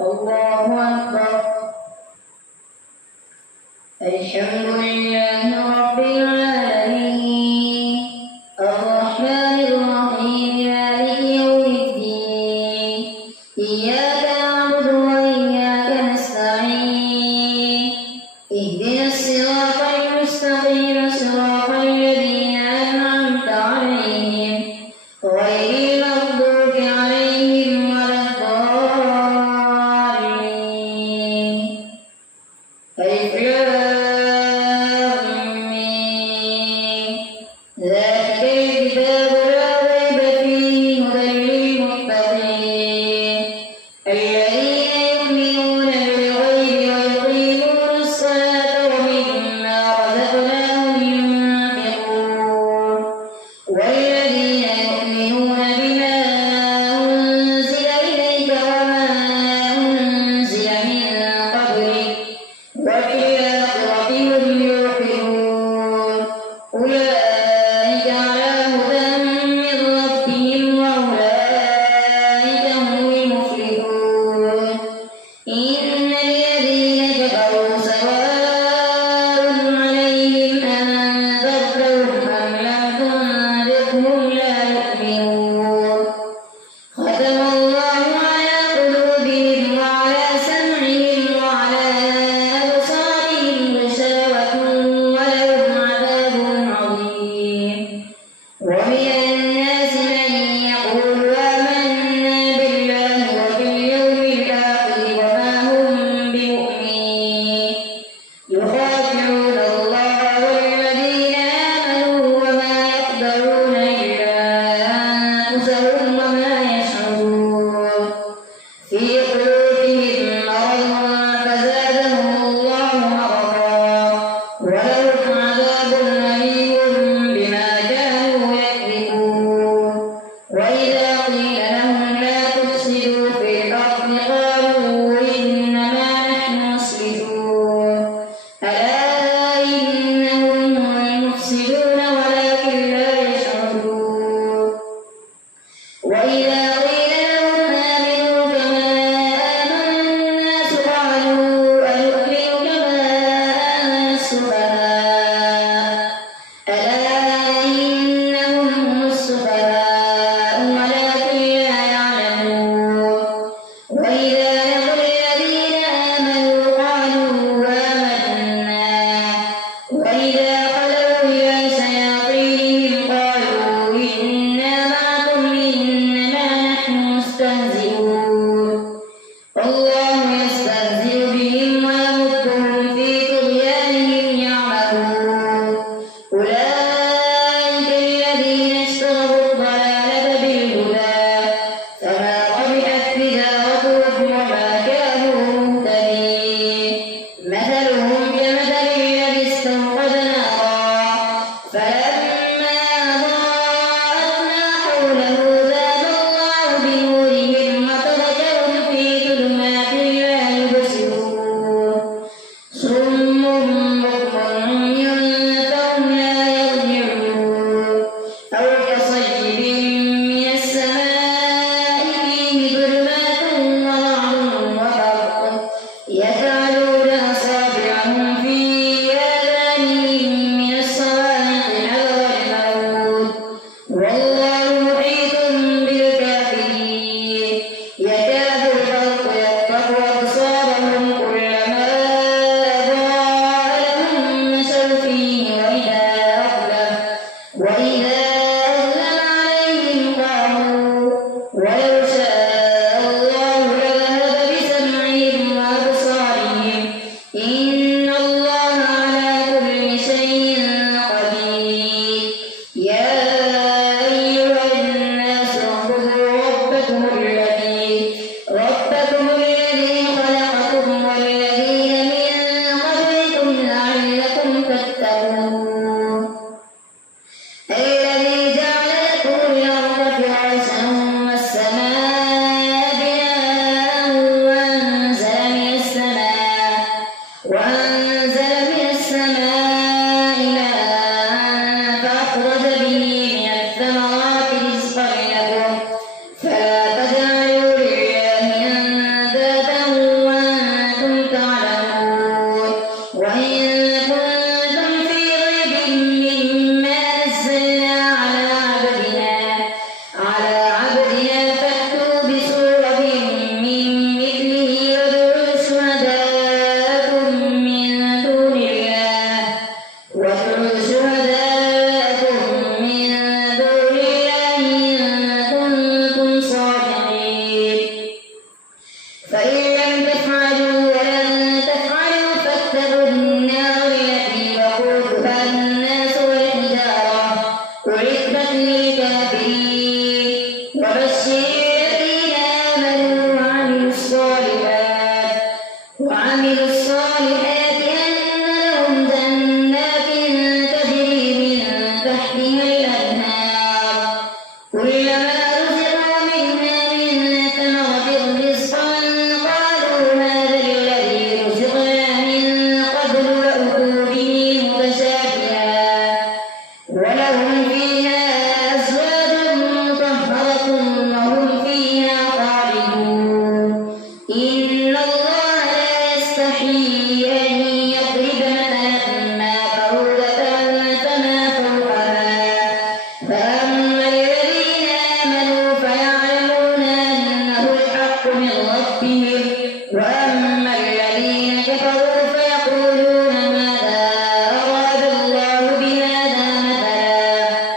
الله أكبر. الحمد لله رب العالمين الرحمن الرحيم مالك يوم الدين إياك نعبد وإياك نستعين اهدنا الصراط المستقيم صراط الذين أنعمت عليهم غير المغضوب عليهم ولا الضالين. ذلك الكتاب لا ريب فيه هدى للمتقين من ربهم وأما الذين كفروا فيقولون ماذا أراد الله بهذا مثلا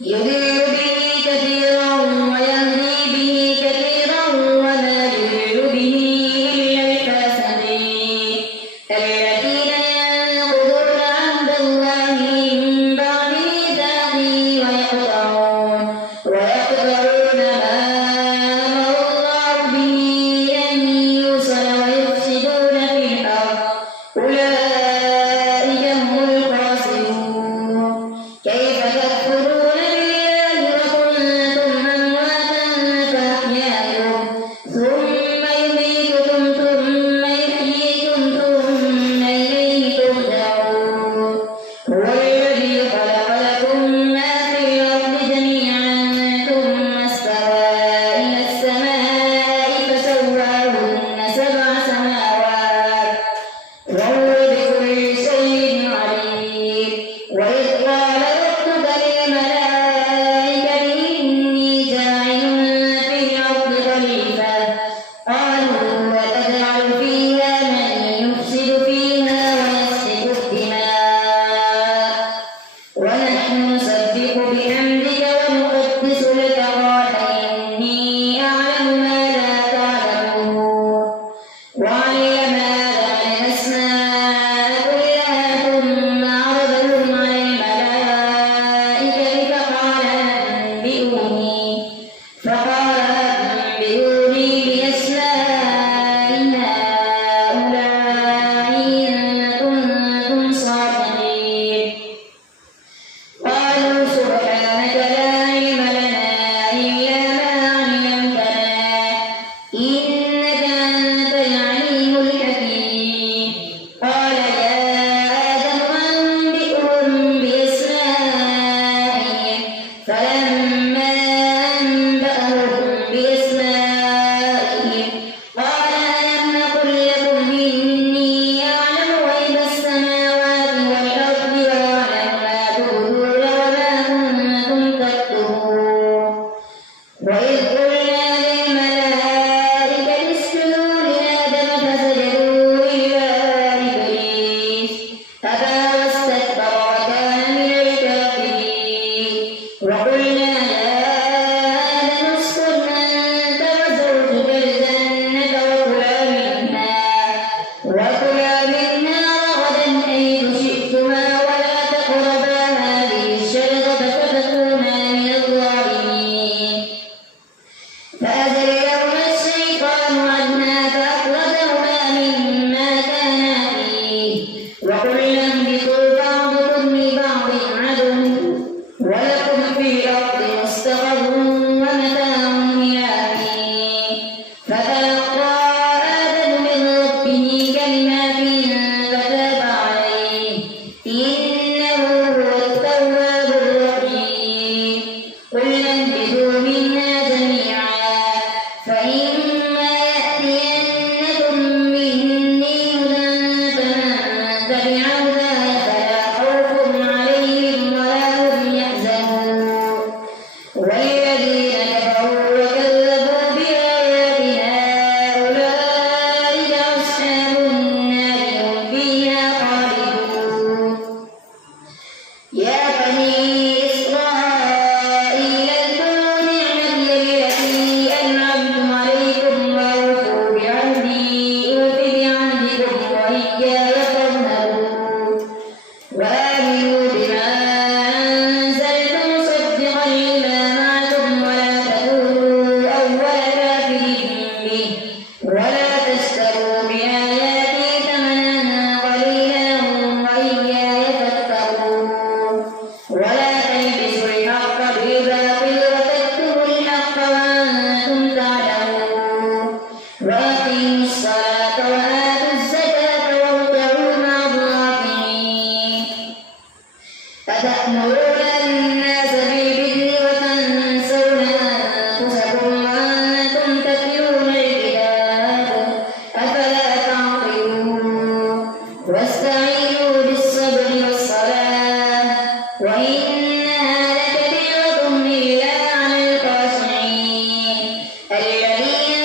يضل به كثيرا ويهدي به كثيرا وما يضل به إلا الفاسقين الذين ينقضون عهد الله من بعد ميثاقه ويقطعون ما أمر الله به أن يوصل ويفسدون في الأرض أولئك هم الخاسرون كيف تكفرون بالله وكنتم أمواتا فأحياكم ثم يميتكم ثم يحييكم ثم إليه ترجعون هو الذي خلق لكم ما في الأرض جميعا ثم استوى إلى السماء فسواهن سبع سماوات وهو بكل شيء عليم وإذ قال ربك للملائكة إني جاعل في الأرض خليفة قالوا وتجعل فيها من يفسد فيها ويسفك الدماء ونحن نسبح بحمدك ونقدس لك قال إني أعلم ما لا تعلمون وعلم آدم الأسماء كلها ثم عرضهم على الملائكة فقال أنبئوني بأسماء هؤلاء إن كنتم صادقين قالوا سبحانك لا علم لنا إلا ما علمتنا إنك أنت العليم الحكيم قال يا آدم أنبئهم بأسمائهم فلما أنبأهم بأسمائهم قال ألم أقل لكم إني أعلم غيب السماوات والأرض وأعلم ما تبدون وما كنتم تكتمون وإذ قلنا للملائكة اسجدوا لآدم فسجدوا إلا إبليس أبى واستكبر وكان من الكافرين وقلنا يا آدم اسكن أنت وزوجك الجنة وكلا منها رغدا حيث شئتما ولا تقربا هذه الشجرة فتكونا من الظالمين فأزلهما الشيطان عنها فأخرجهما مما كانا فيه وقلنا اهبطوا بعضكم لبعض عدو ولكم في الأرض مستقر ومتاع إلى حين فتلقى آدم من ربه كلمات فتاب عليه إنه هو التواب الرحيم قلنا اهبطوا منها جميعا فإما يأتينكم مني هدى فمن تبع هداي فلا خوف عليهم ولا هم يحزنون والذين كفروا وكذبوا بآياتنا أولئك أصحاب النار هم فيها خالدون يا بني إسرائيل اذكروا نعمتي التي أنعمت عليكم وأوفوا بعهدي أوف بعهدكم وإياي فارهبون وآمنوا بما أنزلت مصدقا لما معكم ولا تكونوا أول كافر به ولا تشتروا بآياتي ثمنا قليلا وإياي فاتقون ولا تلبسوا الحق بالباطل وتكتموا الحق وأنتم تعلمون وأقيموا الصلاة وآتوا الزكاة واركعوا مع الراكعين أتأمرون الناس بالبر وتنسون أنفسكم وأنتم تتلون الكتاب أفلا تعقلون واستعينوا بالصبر والصلاة وإنها لكبيرة إلا على الخاشعين الذين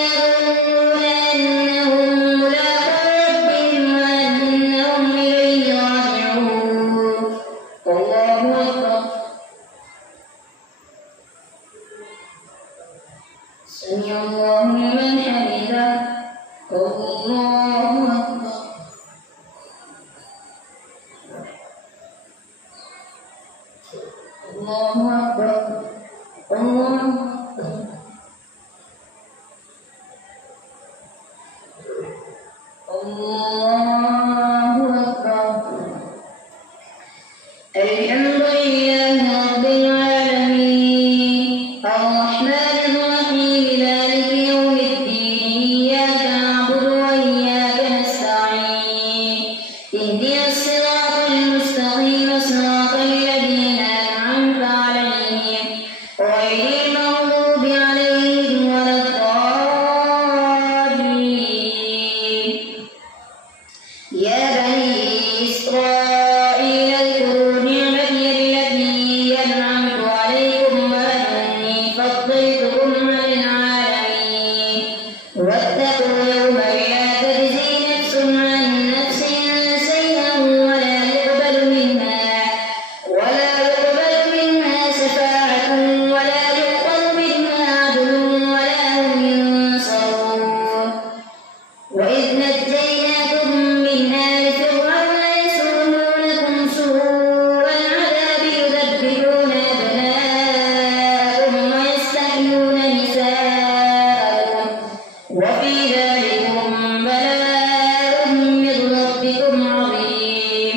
الله أكبر. الحمد لله رب العالمين الرحمن الرحيم مالك يوم الدين إياك نعبد وإياك نستعين اهدنا الصراط المستقيم صراط الذين أنعمت عليهم غير المغضوب عليهم ولا الضالين. يا بني إسرائيل اذكروا نعمتي التي أنعمت عليكم وأني فضلتكم على العالمين. واتقوا يوما لا تجزي نفس عن نفس شيئا ولا يقبل منها شفاعة ولا يقبل منها عدل ولا هم ينصرون. وإذ نجيناكم من آل فرعون يسومونكم سوء العذاب يذبحون أبناءكم ويستحيون نساءكم وفي ذلكم بلاء من ربكم عظيم.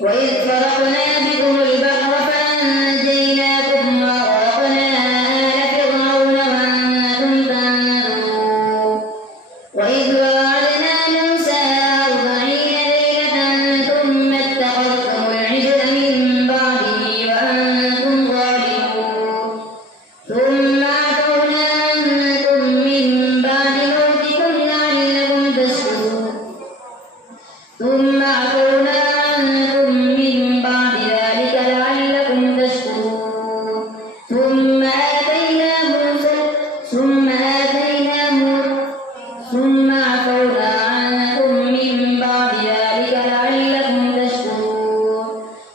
وإذ فرقنا بكم البحر فأنجيناكم وأغرقنا آل فرعون وأنتم تنظرون. وإذ وعدنا موسى 40 ليلة ثم اتخذتم العجل من بعده وأنتم ظالمون. ثم عفونا عنكم من بعد موتكم لعلكم تشكرون. ثم عفونا عنكم من بعد ذلك لعلكم تشكرون. ثم عفونا عنكم من بعد ذلك لعلكم تشكرون.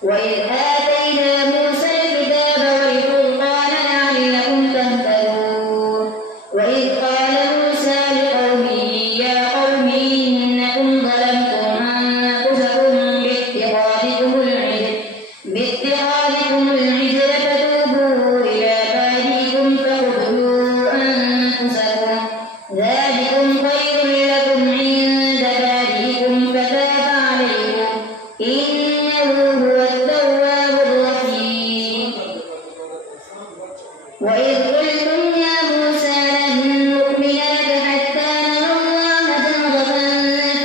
وإذ آتينا موسى الكتاب والفرقان لعلكم تهتدون. وإذ قال موسى لقومه يا قوم إنكم ظلمتم أنفسكم باتخاذكم العجل فتوبوا إلى بارئكم فاقتلوا أنفسكم ذلكم خير لكم عند بارئكم فتاب عليكم إنه هو التواب الرحيم. وإذ قلتم يا موسى لن نؤمن لك حتى نرى الله جهرة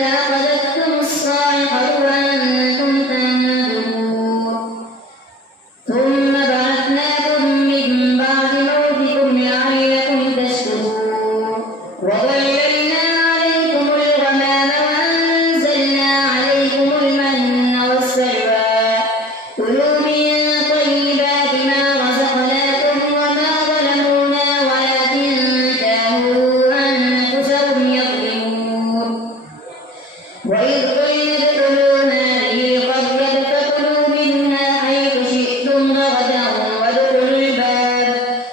فأخذتكم الصاعقة وأنتم تنظرون. ثم بعثناكم من بعد موتكم لعلكم تشكرون. وظللنا عليكم الغمام وأنزلنا عليكم المن والسلوى كلوا من طيبات ما رزقناكم وما ظلمونا ولكن كانوا أنفسهم يظلمون. وإذ قلنا ادخلوا هذه القرية فكلوا منها حيث شئتم رغدا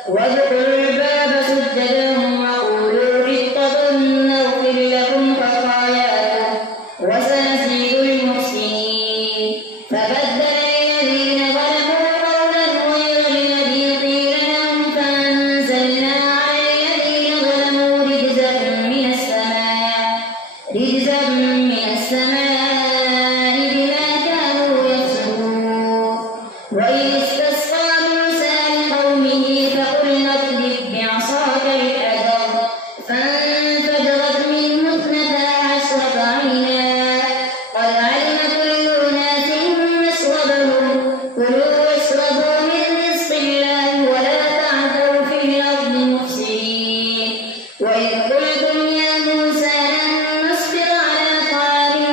وادخلوا الباب سجدا وقولوا حطة نغفر لكم خطاياكم وسنزيد المحسنين. فبدل الذين ظلموا قولا غير الذي قيل لهم فأنزلنا على الذين ظلموا رجزا من السماء بما كانوا يفسقون. وإذ استسقى موسى لقومه فقلنا اضرب بعصاك الحجر فانفجرت منه 12 عينا قد علم كل أناس مشربهم كلوا واشربوا من رزق الله ولا تعثوا في الأرض مفسدين. وإذ قلتم يا موسى لن نصبر على طعام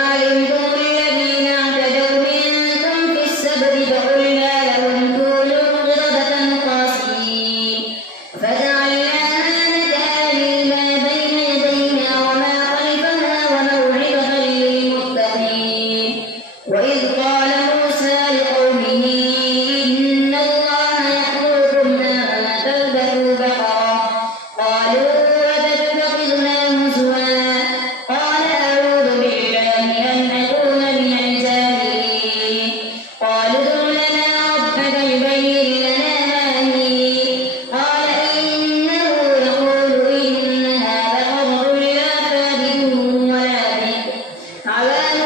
علمتم الذين اعتدوا منكم في السبت فقلنا لهم كونوا قردة خاسئين فجعلناها نكالا لما بين يديها وما خلفها وموعظة للمتقين. وإذ قال موسى لقومه إن الله يأمركم أن تذبحوا بقرة قالوا أتتخذنا هزوا قال أعوذ بالله أن أكون من الجاهلين. قالوا ادع لنا ربك يبين لنا ما هي قال إنه يقول إنها بقرة لا فارغ ولا بكر عوان